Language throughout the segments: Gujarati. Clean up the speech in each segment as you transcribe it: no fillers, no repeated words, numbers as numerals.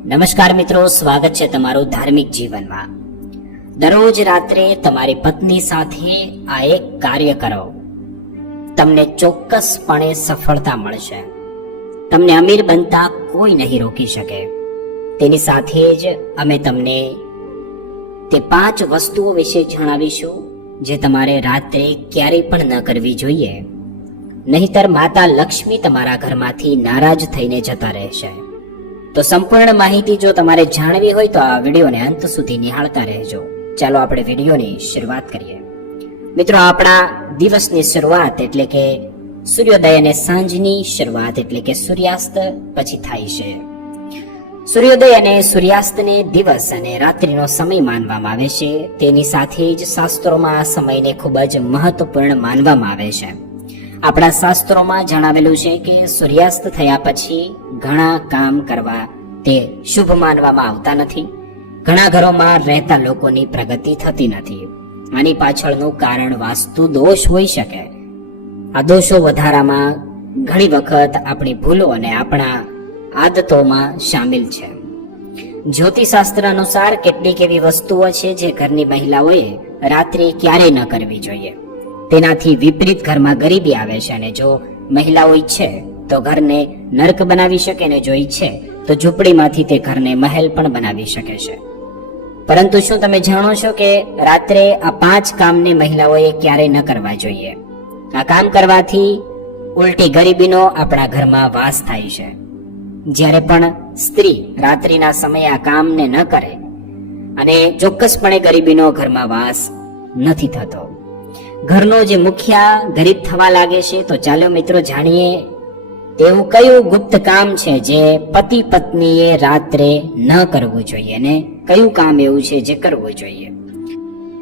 નમસ્કાર મિત્રો, સ્વાગત છે તમારું ધાર્મિક જીવનમાં. દરરોજ રાત્રે તમારી પત્ની સાથે આ એક કાર્ય કરો, તમને ચોક્કસપણે સફળતા મળશે. તમને અમીર બનતા કોઈ નહીં રોકી શકે. તેની સાથે જ અમે તમને તે 5 વસ્તુઓ વિશે જણાવીશું જે તમારે રાત્રે ક્યારેય પણ ન કરવી જોઈએ, નહીંતર માતા લક્ષ્મી તમારા ઘરમાંથી નારાજ થઈને જતા રહેશે. તો સંપૂર્ણ માહિતી જો તમારે જાણવી હોય તો આ વિડીયોને અંત સુધી નિહાળતા રહેજો. ચાલો આપણે વિડીયોની શરૂઆત કરીએ. મિત્રો, આપણા દિવસની શરૂઆત એટલે કે સૂર્યોદય અને સાંજની શરૂઆત એટલે કે સૂર્યાસ્ત પછી થાય છે. સૂર્યોદય અને સૂર્યાસ્તને દિવસ અને રાત્રિનો સમય માનવામાં આવે છે. તેની સાથે જ શાસ્ત્રોમાં આ સમયને ખૂબ જ મહત્વપૂર્ણ માનવામાં આવે છે. આપણા શાસ્ત્રોમાં જણાવેલું છે કે સૂર્યાસ્ત થયા પછી ઘણા કામ કરવા તે શુભ માનવામાં આવતા નથી. ઘણા ઘરોમાં રહેતા લોકોની પ્રગતિ થતી નથી. આની પાછળનું કારણ વાસ્તુ દોષ હોઈ શકે. આ દોષો વધારામાં ઘણી વખત આપણી ભૂલો અને આપણા આદતોમાં શામિલ છે. જ્યોતિષશાસ્ત્ર અનુસાર કેટલીક એવી વસ્તુઓ છે જે ઘરની મહિલાઓએ રાત્રે ક્યારેય ન કરવી જોઈએ. તેનાથી વિપરીત ઘરમાં ગરીબી આવે છે, અને જો મહિલાઓ ઈચ્છે તો ઘરને નર્ક બનાવી શકે, અને જો ઈચ્છે તો ઝૂંપડીમાંથી તે ઘરને મહેલ પણ બનાવી શકે છે. પરંતુ શું તમે જાણો છો કે રાત્રે આ 5 કામને મહિલાઓએ ક્યારેય ન કરવા જોઈએ? આ કામ કરવાથી ઉલટી ગરીબીનો આપણા ઘરમાં વાસ થાય છે. જ્યારે પણ સ્ત્રી રાત્રિના સમયે આ કામને ન કરે અને ચોક્કસપણે ગરીબીનો ઘરમાં વાસ નથી થતો. ઘરનો જે મુખિયા ગરીબ થવા લાગે છે. તો ચાલો મિત્રો જાણીએ તેવું કયું ગુપ્ત કામ છે જે પતિ પત્નીએ રાત્રે ન કરવું જોઈએ, અને કયું કામ એવું છે જે કરવું જોઈએ.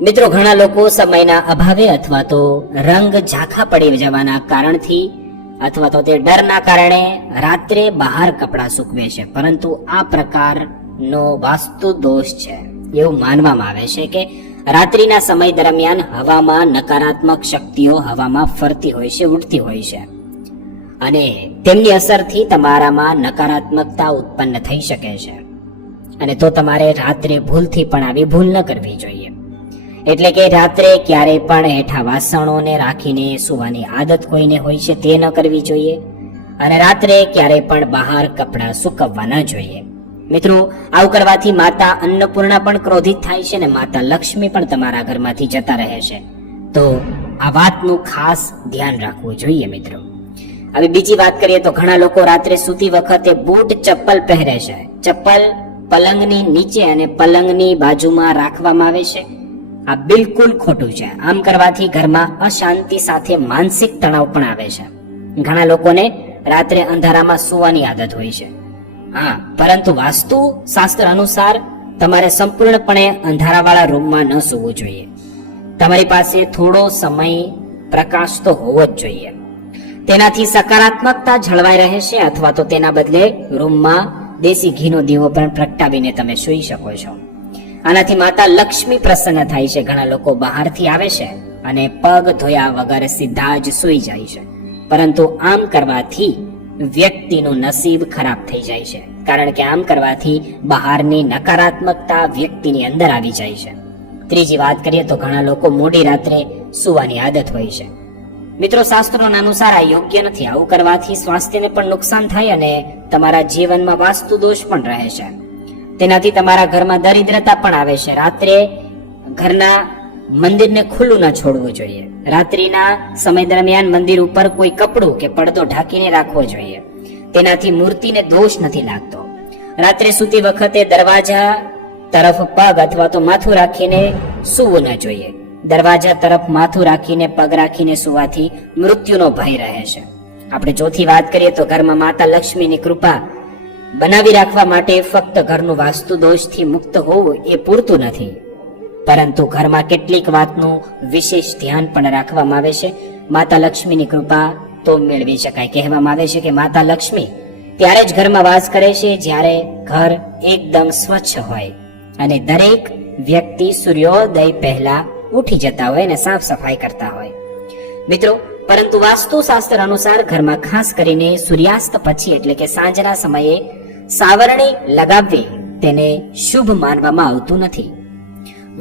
મિત્રો, ઘણા લોકો સમયના અભાવે અથવા તો રંગ ઝાંખા પડી જવાના કારણથી અથવા તો તે ડરના કારણે રાત્રે બહાર કપડાં સૂકવે છે. પરંતુ આ પ્રકારનો વાસ્તુ દોષ છે. એવું માનવામાં આવે છે કે રાત્રિના સમય દરમિયાન હવામાં નકારાત્મક શક્તિઓ હવામાં ફરતી હોય છે, ઉડતી હોય છે, અને તેમની અસરથી તમારામાં નકારાત્મકતા ઉત્પન્ન થઈ શકે છે. અને તો તમારે રાત્રે ભૂલથી પણ આવી ભૂલ ન કરવી જોઈએ. એટલે કે રાત્રે ક્યારેય પણ હેઠા વાસણોને રાખીને સૂવાની આદત કોઈને હોય છે તે ન કરવી જોઈએ, અને રાત્રે ક્યારેય પણ બહાર કપડાં સૂકવવા ન જોઈએ. મિત્રો, આવું કરવાથી માતા અન્નપૂર્ણા પણ ક્રોધિત થાય છે, અને માતા લક્ષ્મી પણ તમારા ઘરમાંથી જતા રહે છે. તો આ વાતનું ખાસ ધ્યાન રાખવું જોઈએ. મિત્રો, હવે બીજી વાત કરીએ તો ઘણા લોકો રાત્રે સૂતી વખતે બૂટ ચપ્પલ પહેરે છે. ચપ્પલ પલંગની નીચે અને પલંગની બાજુમાં રાખવામાં આવે છે. આ બિલકુલ ખોટું છે. આમ કરવાથી ઘરમાં અશાંતિ સાથે માનસિક તણાવ પણ આવે છે. ઘણા લોકોને રાત્રે અંધારામાં સૂવાની આદત હોય છે. હા, પરંતુ વાસ્તુ શાસ્ત્ર અનુસાર તમારે સંપૂર્ણપણે અંધારાવાળા રૂમમાં ન સૂવું જોઈએ. તમારી પાસે થોડો સમય પ્રકાશ તો હોવો જ જોઈએ. તેનાથી સકારાત્મકતા જળવાઈ રહે છે. અથવા તો તેના બદલે રૂમમાં દેશી ઘીનો દીવો પણ પ્રગટાવીને તમે સૂઈ શકો છો. આનાથી માતા લક્ષ્મી પ્રસન્ન થાય છે. ઘણા લોકો બહારથી આવે છે અને પગ ધોયા વગર સીધા જ સૂઈ જાય છે. પરંતુ આમ કરવાથી વ્યક્તિનું નસીબ ખરાબ થઈ જાય છે, કારણ કે આમ કરવાથી બહારની નકારાત્મકતા વ્યક્તિની અંદર આવી જાય છે. ત્રીજી વાત કરીએ તો ઘણા લોકો મોડી રાત્રે સૂવાની આદત હોય છે. મિત્રો, શાસ્ત્રોના અનુસાર આ યોગ્ય નથી. આવું કરવાથી સ્વાસ્થ્યને પણ નુકસાન થાય અને તમારા જીવનમાં વાસ્તુ દોષ પણ રહે છે. તેનાથી તમારા ઘરમાં દરિદ્રતા પણ આવે છે. રાત્રે ઘરના મંદિરને ખુલ્લું ન છોડવું જોઈએ. રાત્રિના સમય દરમિયાન મંદિર ઉપર કોઈ કપડું કે પડદો ઢાંકીને રાખવો જોઈએ. તેનાથી મૂર્તિને દોષ નથી લાગતો. રાત્રે સૂતી વખતે દરવાજા તરફ પગ અથવા તો માથું રાખીને સૂવું ન જોઈએ. દરવાજા તરફ માથું રાખીને પગ રાખીને સૂવાથી મૃત્યુનો ભય રહે છે. આપણે ચોથી વાત કરીએ તો ઘરમાં માતા લક્ષ્મીની કૃપા બનાવી રાખવા માટે ફક્ત ઘરનું વાસ્તુ દોષથી મુક્ત હોવું એ પૂરતું નથી, પરંતુ ઘરમાં કેટલીક વાતનું વિશેષ ધ્યાન પણ રાખવામાં આવે છે. માતા લક્ષ્મીની કૃપા તો મેળવી શકાય. કહેવામાં આવે છે કે માતા લક્ષ્મી ત્યારે જ ઘરમાં વાસ કરે છે જ્યારે ઘર એકદમ સ્વચ્છ હોય અને દરેક વ્યક્તિ સૂર્યોદય પહેલા ઉઠી જતા હોય અને સાફ સફાઈ કરતા હોય. મિત્રો, પરંતુ વાસ્તુશાસ્ત્ર અનુસાર ઘરમાં ખાસ કરીને સૂર્યાસ્ત પછી એટલે કે સાંજના સમયે સાવરણી લગાવવી તેને શુભ માનવામાં આવતું નથી.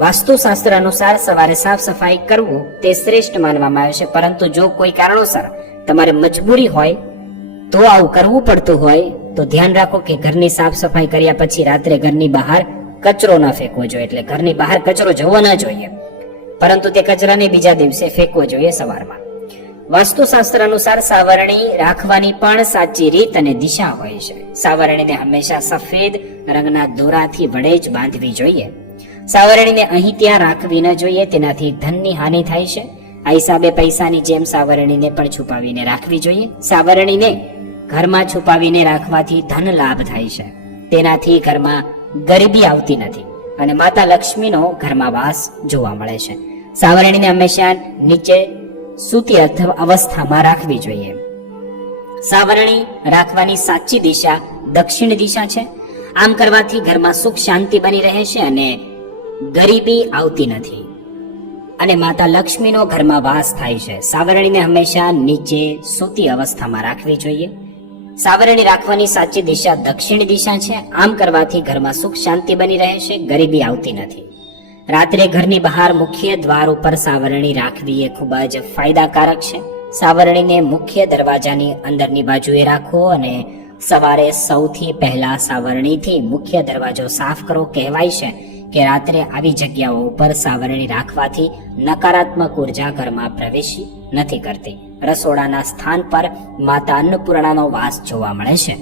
વાસ્તુશાસ્ત્ર અનુસાર સવારે સાફ સફાઈ કરવું તે શ્રેષ્ઠ માનવામાં આવે છે, પરંતુ જો કોઈ કારણોસર તમારે મજબૂરી હોય તો આવું કરવું પડતું હોય તો ધ્યાન રાખો કે ઘરની સાફ સફાઈ કર્યા પછી રાત્રે ઘરની બહાર કચરો ન ફેંકવો જોઈએ. એટલે ઘરની બહાર કચરો જવો ન જોઈએ, પરંતુ તે કચરાને બીજા દિવસે ફેંકવો જોઈએ સવારમાં. વાસ્તુશાસ્ત્ર અનુસાર સાવરણી રાખવાની પણ સાચી રીત અને દિશા હોય છે. સાવરણીને હંમેશા સફેદ રંગના દોરાથી વડે જ બાંધવી જોઈએ. સાવરણીને અહીં ત્યાં રાખવી ન જોઈએ, તેનાથી ધનની હાનિ થાય છે. આ હિસાબે પૈસાની જેમ સાવરણીને પણ છુપાવીને રાખવી જોઈએ. સાવરણીને ઘરમાં છુપાવીને રાખવાથી ધન લાભ થાય છે. તેનાથી ઘરમાં ગરીબી આવતી નથી અને માતા લક્ષ્મીનો ઘરમાં વાસ જોવા મળે છે. સાવરણીને હંમેશા નીચે સૂતી અવસ્થામાં રાખવી જોઈએ. સાવરણી રાખવાની સાચી દિશા દક્ષિણ દિશા છે. આમ કરવાથી ઘરમાં સુખ શાંતિ બની રહે છે અને ગરીબી આવતી નથી અને માતા લક્ષ્મીનો ઘરમાં વાસ થાય છે. સાવરણીને હંમેશા નીચે સૂતી અવસ્થામાં રાખવી જોઈએ. સાવરણી રાખવાની સાચી દિશા દક્ષિણ દિશા છે. આમ કરવાથી ઘરમાં સુખ શાંતિ બની રહે છે, ગરીબી આવતી નથી. રાત્રે ઘરની બહાર મુખ્ય દ્વાર ઉપર સાવરણી રાખવી એ ખૂબ જ ફાયદાકારક છે. સાવરણીને મુખ્ય દરવાજાની અંદરની બાજુએ રાખો અને સવારે સૌથી પહેલા સાવરણીથી મુખ્ય દરવાજો સાફ કરો. કહેવાય છે કે રાત્રે આવી જગ્યાઓ ઉપર સાવરણી રાખવાથી નકારાત્મક ઉર્જા ઘરમાં પ્રવેશી નથી કરતી. રસોડાના સ્થાન પર માતા અન્નપૂર્ણાનો વાસ જોવા મળે છે.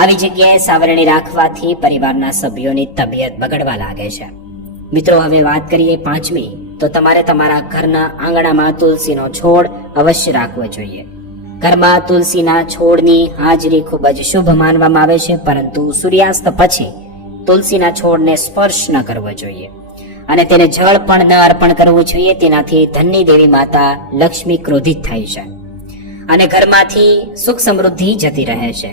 આવી જગ્યાએ સાવરણી રાખવાથી પરિવારના સભ્યોની તબિયત બગડવા લાગે છે. મિત્રો, હવે વાત કરીએ પાંચમી, તો તમારે તમારા ઘરના આંગણામાં તુલસીનો છોડ અવશ્ય રાખવો જોઈએ. ઘરમાં તુલસીના છોડની હાજરી ખૂબ જ શુભ માનવામાં આવે છે, પરંતુ સૂર્યાસ્ત પછી તુલસીના છોડને સ્પર્શ ન કરવો જોઈએ અને તેને જળ પણ ન અર્પણ કરવું જોઈએ. તેનાથી ધનની દેવી માતા લક્ષ્મી ક્રોધિત થાય છે અને ઘરમાંથી સુખ સમૃદ્ધિ જતી રહે છે.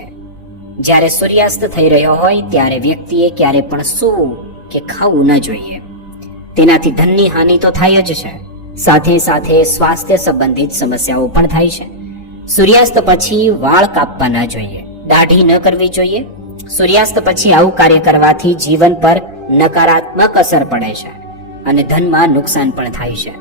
જ્યારે સૂર્યાસ્ત થઈ રહ્યો હોય ત્યારે વ્યક્તિએ ક્યારે પણ સૂવું કે ખાવું ન જોઈએ. તેનાથી ધનની હાનિ તો થાય જ છે, સાથે સાથે સ્વાસ્થ્ય સંબંધિત સમસ્યાઓ પણ થાય છે. સૂર્યાસ્ત પછી વાળ કાપવા ન જોઈએ, દાઢી ન કરવી જોઈએ. સૂર્યાસ્ત પછી આવું કાર્ય કરવાથી જીવન પર નકારાત્મક અસર પડે છે અને ધનમાં નુકસાન પણ થાય છે.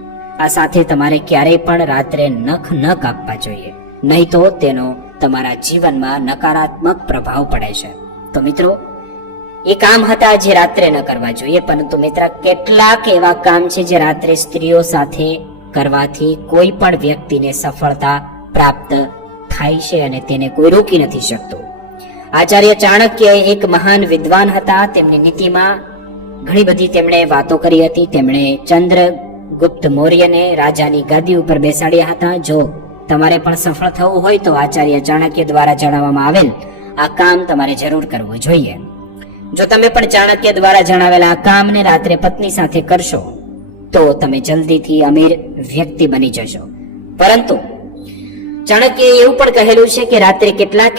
આ સાથે તમારે ક્યારેય પણ રાત્રે નખ ન કાપવા જોઈએ, નહીં તો તેનો તમારા જીવનમાં નકારાત્મક પ્રભાવ પડે છે. તો મિત્રો, એ કામ હતા જે રાત્રે ન કરવા જોઈએ, પરંતુ મિત્ર, કેટલાક એવા કામ છે જે રાત્રે સ્ત્રીઓ સાથે કરવાથી કોઈ પણ વ્યક્તિને સફળતા પ્રાપ્ત થાય છે અને તેને કોઈ રોકી નથી શકતું. આચાર્ય ચાણક્ય એક મહાન વિદ્વાન હતા. તેમની નીતિમાં ઘણી બધી તેમણે વાતો કરી હતી. તેમણે ચંદ્રગુપ્ત મૌર્યને રાજાની ગાદી ઉપર બેસાડ્યા હતા. જો તમારે પણ સફળ થવું હોય તો આચાર્ય ચાણક્ય દ્વારા જણાવવામાં આવેલ આ કામ તમારે જરૂર કરવું જોઈએ. જો તમે પણ ચાણક્ય દ્વારા જણાવેલા આ કામને રાત્રે પત્ની સાથે કરશો તો તમે જલ્દીથી અમીર વ્યક્તિ બની જશો. પરંતુ ચાણક્યએ એવું પણ કહેલું છે કે રાત્રે કેટલાક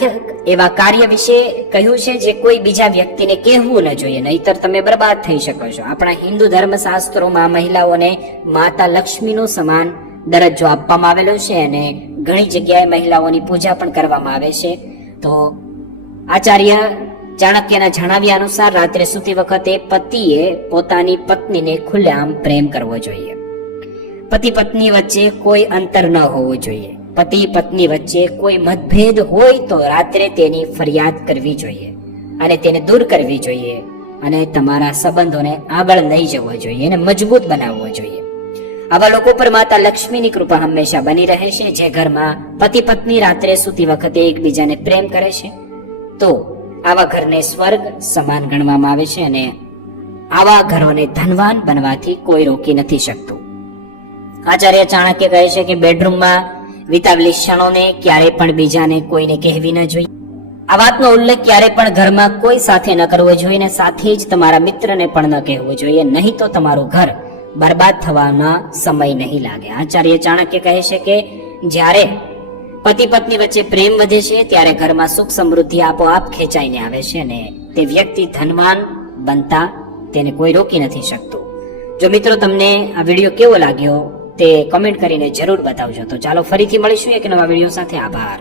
એવા કાર્ય વિશે કહ્યું છે જે કોઈ બીજા વ્યક્તિને કહેવું ન જોઈએ, નહીતર તમે બરબાદ થઈ શકો છો. આપણા હિન્દુ ધર્મશાસ્ત્રોમાં મહિલાઓને માતા લક્ષ્મીનો સમાન દરજ્જો આપવામાં આવેલો છે અને ઘણી જગ્યાએ મહિલાઓની પૂજા પણ કરવામાં આવે છે. તો આચાર્ય ચાણક્યના જણાવ્યા અનુસાર રાત્રે સૂતી વખતે પતિએ પોતાની પત્નીને ખુલ્લેઆમ પ્રેમ કરવો જોઈએ. પતિ પત્ની વચ્ચે કોઈ અંતર ન હોવું જોઈએ. પતિ પત્ની વચ્ચે કોઈ મતભેદ હોય તો રાત્રે તેની ફરિયાદ કરવી જોઈએ અને તેને દૂર કરવી જોઈએ અને તમારા સંબંધોને આગળ લઈ જવો જોઈએ અને મજબૂત બનાવવો જોઈએ. આવા લોકો પર માતા લક્ષ્મીની કૃપા હંમેશા બની રહે છે. જે ઘરમાં પતિ પત્ની રાત્રે સૂતી વખતે એકબીજાને પ્રેમ કરે છે તો આવા ઘરને સ્વર્ગ સમાન ગણવામાં આવે છે અને આવા ઘરોને ધનવાન બનવાથી કોઈ રોકી નથી શકતું. આચાર્ય ચાણક્ય કહે છે કે બેડરૂમમાં વિતાવેલી ક્ષણોને ક્યારેય પણ બીજાને કોઈને કહેવી ન જોઈએ. આ વાતનો ઉલ્લેખ ક્યારેય પણ ઘરમાં કોઈ સાથે ન કરવો જોઈએ અને સાથે જ તમારા મિત્રને પણ ન કહેવું જોઈએ, નહીં તો તમારું ઘર બરબાદ થવાના સમય નહીં લાગે. આચાર્ય ચાણક્ય કહે છે કે જ્યારે પતિ પત્ની વચ્ચે પ્રેમ વધે છે ત્યારે ઘરમાં સુખ સમૃદ્ધિ આપોઆપ ખેંચાઈને આવે છે અને તે વ્યક્તિ ધનવાન બનતા તેને કોઈ રોકી નથી શકતું. જો મિત્રો તમને આ વિડીયો કેવો લાગ્યો તે કમેન્ટ કરીને જરૂર બતાવજો. તો ચાલો ફરીથી મળીશું એક નવા વિડીયો સાથે. આભાર.